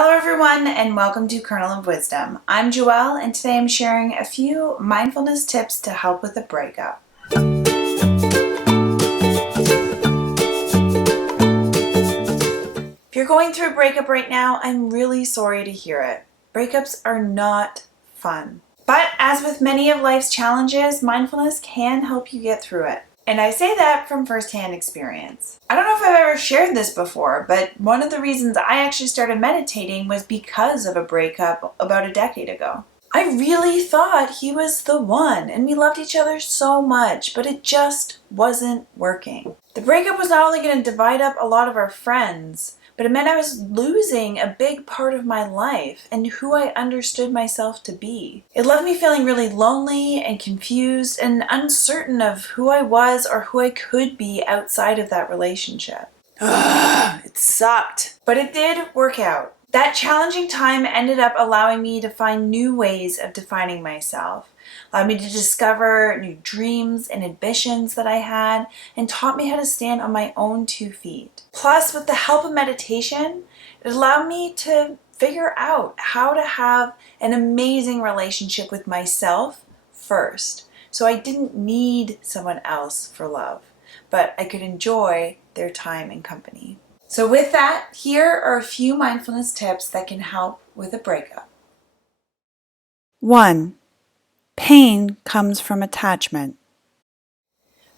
Hello everyone and welcome to Kernel of Wisdom. I'm Joelle and today I'm sharing a few mindfulness tips to help with a breakup. If you're going through a breakup right now, I'm really sorry to hear it. Breakups are not fun. But as with many of life's challenges, mindfulness can help you get through it. And I say that from firsthand experience. I don't know if I've ever shared this before, but one of the reasons I actually started meditating was because of a breakup about a decade ago. I really thought he was the one, and we loved each other so much, but it just wasn't working. The breakup was not only going to divide up a lot of our friends, but it meant I was losing a big part of my life and who I understood myself to be. It left me feeling really lonely and confused and uncertain of who I was or who I could be outside of that relationship. It sucked, but it did work out. That challenging time ended up allowing me to find new ways of defining myself, allowed me to discover new dreams and ambitions that I had, and taught me how to stand on my own 2 feet. Plus, with the help of meditation, it allowed me to figure out how to have an amazing relationship with myself first. So I didn't need someone else for love, but I could enjoy their time and company. So with that, here are a few mindfulness tips that can help with a breakup. 1. Pain comes from attachment.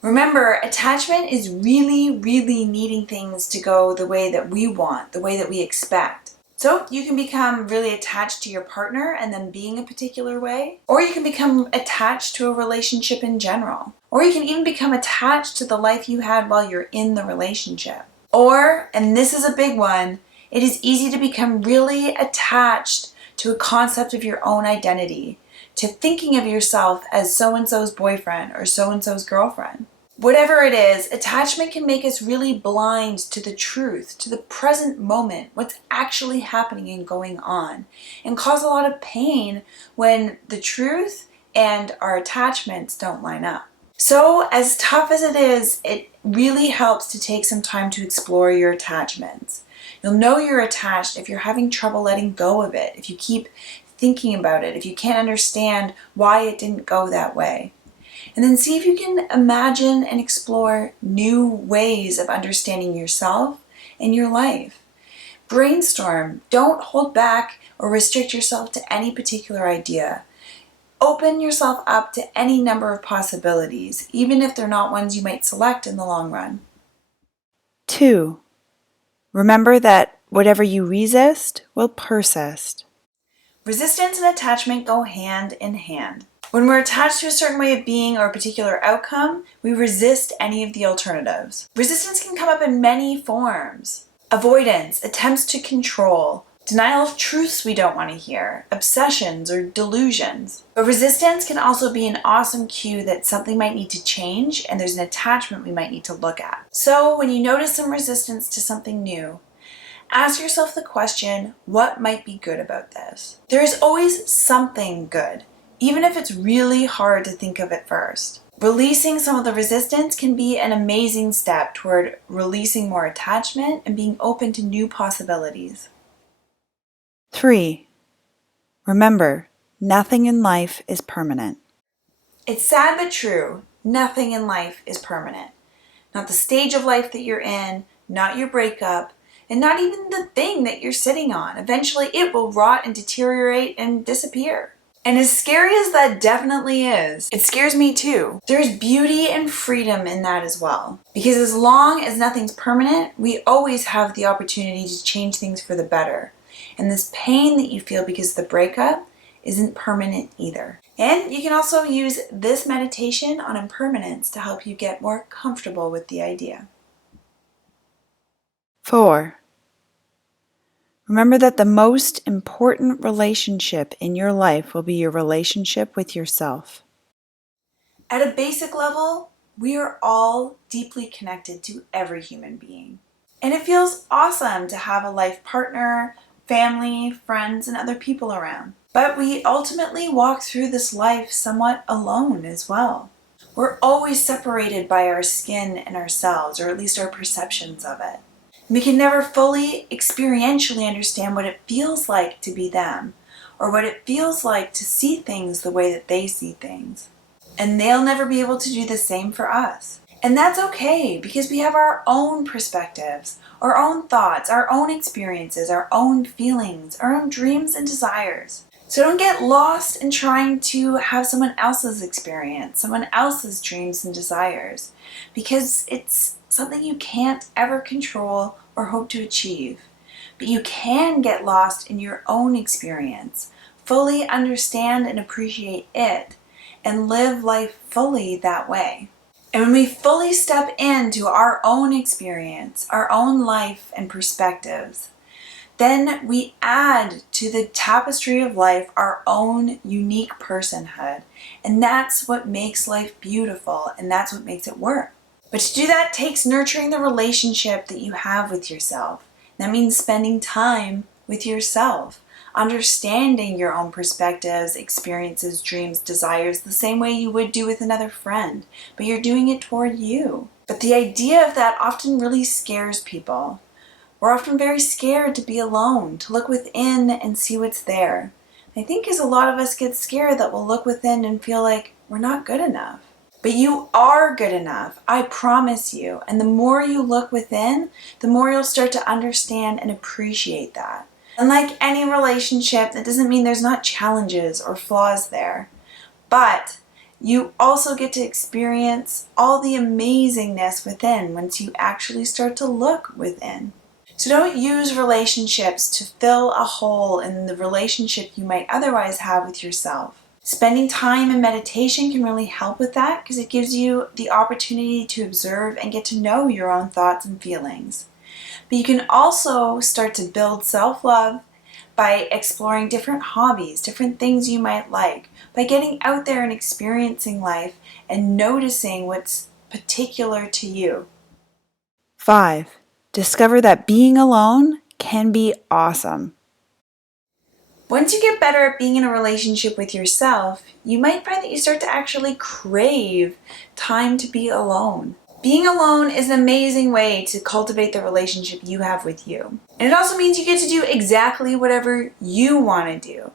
Remember, attachment is really needing things to go the way that we want, the way that we expect. So you can become really attached to your partner and them being a particular way, or you can become attached to a relationship in general, or you can even become attached to the life you had while you're in the relationship. Or, and this is a big one, it is easy to become really attached to a concept of your own identity, to thinking of yourself as so-and-so's boyfriend or so-and-so's girlfriend. Whatever it is, attachment can make us really blind to the truth, to the present moment, what's actually happening and going on, and cause a lot of pain when the truth and our attachments don't line up. So, as tough as it is, it really helps to take some time to explore your attachments. You'll know you're attached if you're having trouble letting go of it, if you keep thinking about it, if you can't understand why it didn't go that way. And then see if you can imagine and explore new ways of understanding yourself and your life. Brainstorm. Don't hold back or restrict yourself to any particular idea. Open yourself up to any number of possibilities, even if they're not ones you might select in the long run. 2. Remember that whatever you resist will persist. Resistance and attachment go hand in hand. When we're attached to a certain way of being or a particular outcome, we resist any of the alternatives. Resistance can come up in many forms. Avoidance, attempts to control, denial of truths we don't want to hear, obsessions or delusions. But resistance can also be an awesome cue that something might need to change and there's an attachment we might need to look at. So when you notice some resistance to something new, ask yourself the question, what might be good about this? There is always something good, even if it's really hard to think of at first. Releasing some of the resistance can be an amazing step toward releasing more attachment and being open to new possibilities. 3. Remember, nothing in life is permanent. It's sad but true. Nothing in life is permanent. Not the stage of life that you're in, not your breakup, and not even the thing that you're sitting on. Eventually it will rot and deteriorate and disappear. And as scary as that definitely is, it scares me too. There's beauty and freedom in that as well. Because as long as nothing's permanent, we always have the opportunity to change things for the better. And this pain that you feel because of the breakup isn't permanent either. And you can also use this meditation on impermanence to help you get more comfortable with the idea. 4. Remember that the most important relationship in your life will be your relationship with yourself. At a basic level, we are all deeply connected to every human being. And it feels awesome to have a life partner, family, friends, and other people around. But we ultimately walk through this life somewhat alone as well. We're always separated by our skin and ourselves, or at least our perceptions of it. We can never fully experientially understand what it feels like to be them, or what it feels like to see things the way that they see things. And they'll never be able to do the same for us. And that's okay, because we have our own perspectives, our own thoughts, our own experiences, our own feelings, our own dreams and desires. So don't get lost in trying to have someone else's experience, someone else's dreams and desires, because it's something you can't ever control or hope to achieve. But you can get lost in your own experience, fully understand and appreciate it, and live life fully that way. And when we fully step into our own experience, our own life and perspectives, then we add to the tapestry of life our own unique personhood. And that's what makes life beautiful, and that's what makes it work. But to do that takes nurturing the relationship that you have with yourself. That means spending time with yourself, understanding your own perspectives, experiences, dreams, desires, the same way you would do with another friend, but you're doing it toward you. But the idea of that often really scares people. We're often very scared to be alone, to look within and see what's there. I think as a lot of us get scared that we'll look within and feel like we're not good enough. But you are good enough, I promise you. And the more you look within, the more you'll start to understand and appreciate that. And like any relationship, that doesn't mean there's not challenges or flaws there. But you also get to experience all the amazingness within once you actually start to look within. So don't use relationships to fill a hole in the relationship you might otherwise have with yourself. Spending time in meditation can really help with that, because it gives you the opportunity to observe and get to know your own thoughts and feelings. But you can also start to build self-love by exploring different hobbies, different things you might like, by getting out there and experiencing life and noticing what's particular to you. 5. Discover that being alone can be awesome. Once you get better at being in a relationship with yourself, you might find that you start to actually crave time to be alone. Being alone is an amazing way to cultivate the relationship you have with you. And it also means you get to do exactly whatever you want to do.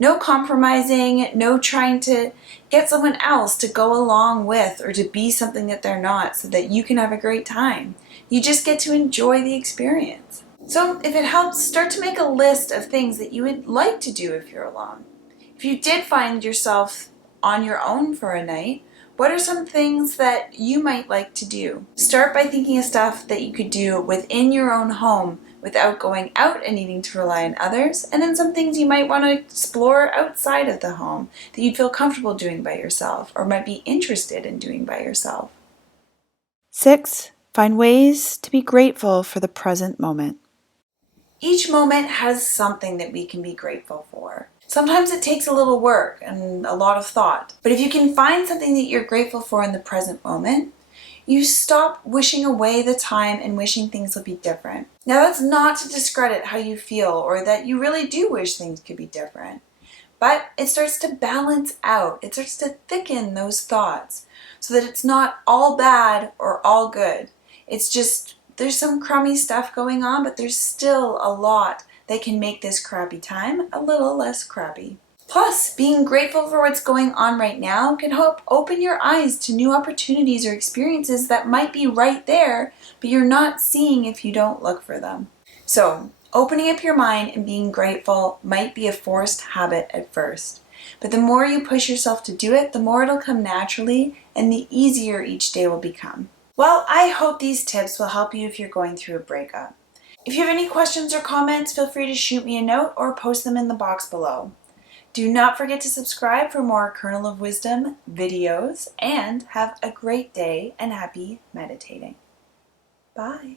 No compromising, no trying to get someone else to go along with or to be something that they're not so that you can have a great time. You just get to enjoy the experience. So if it helps, start to make a list of things that you would like to do if you're alone. If you did find yourself on your own for a night, what are some things that you might like to do? Start by thinking of stuff that you could do within your own home without going out and needing to rely on others, and then some things you might want to explore outside of the home that you'd feel comfortable doing by yourself or might be interested in doing by yourself. 6. Find ways to be grateful for the present moment. Each moment has something that we can be grateful for. Sometimes it takes a little work and a lot of thought, but if you can find something that you're grateful for in the present moment, you stop wishing away the time and wishing things will be different. Now that's not to discredit how you feel or that you really do wish things could be different, but it starts to balance out. It starts to thicken those thoughts so that it's not all bad or all good. It's just there's some crummy stuff going on, but there's still a lot that can make this crappy time a little less crappy. Plus, being grateful for what's going on right now can help open your eyes to new opportunities or experiences that might be right there, but you're not seeing if you don't look for them. So, opening up your mind and being grateful might be a forced habit at first, but the more you push yourself to do it, the more it'll come naturally and the easier each day will become. Well, I hope these tips will help you if you're going through a breakup. If you have any questions or comments, feel free to shoot me a note or post them in the box below. Do not forget to subscribe for more Kernel of Wisdom videos, and have a great day and happy meditating. Bye.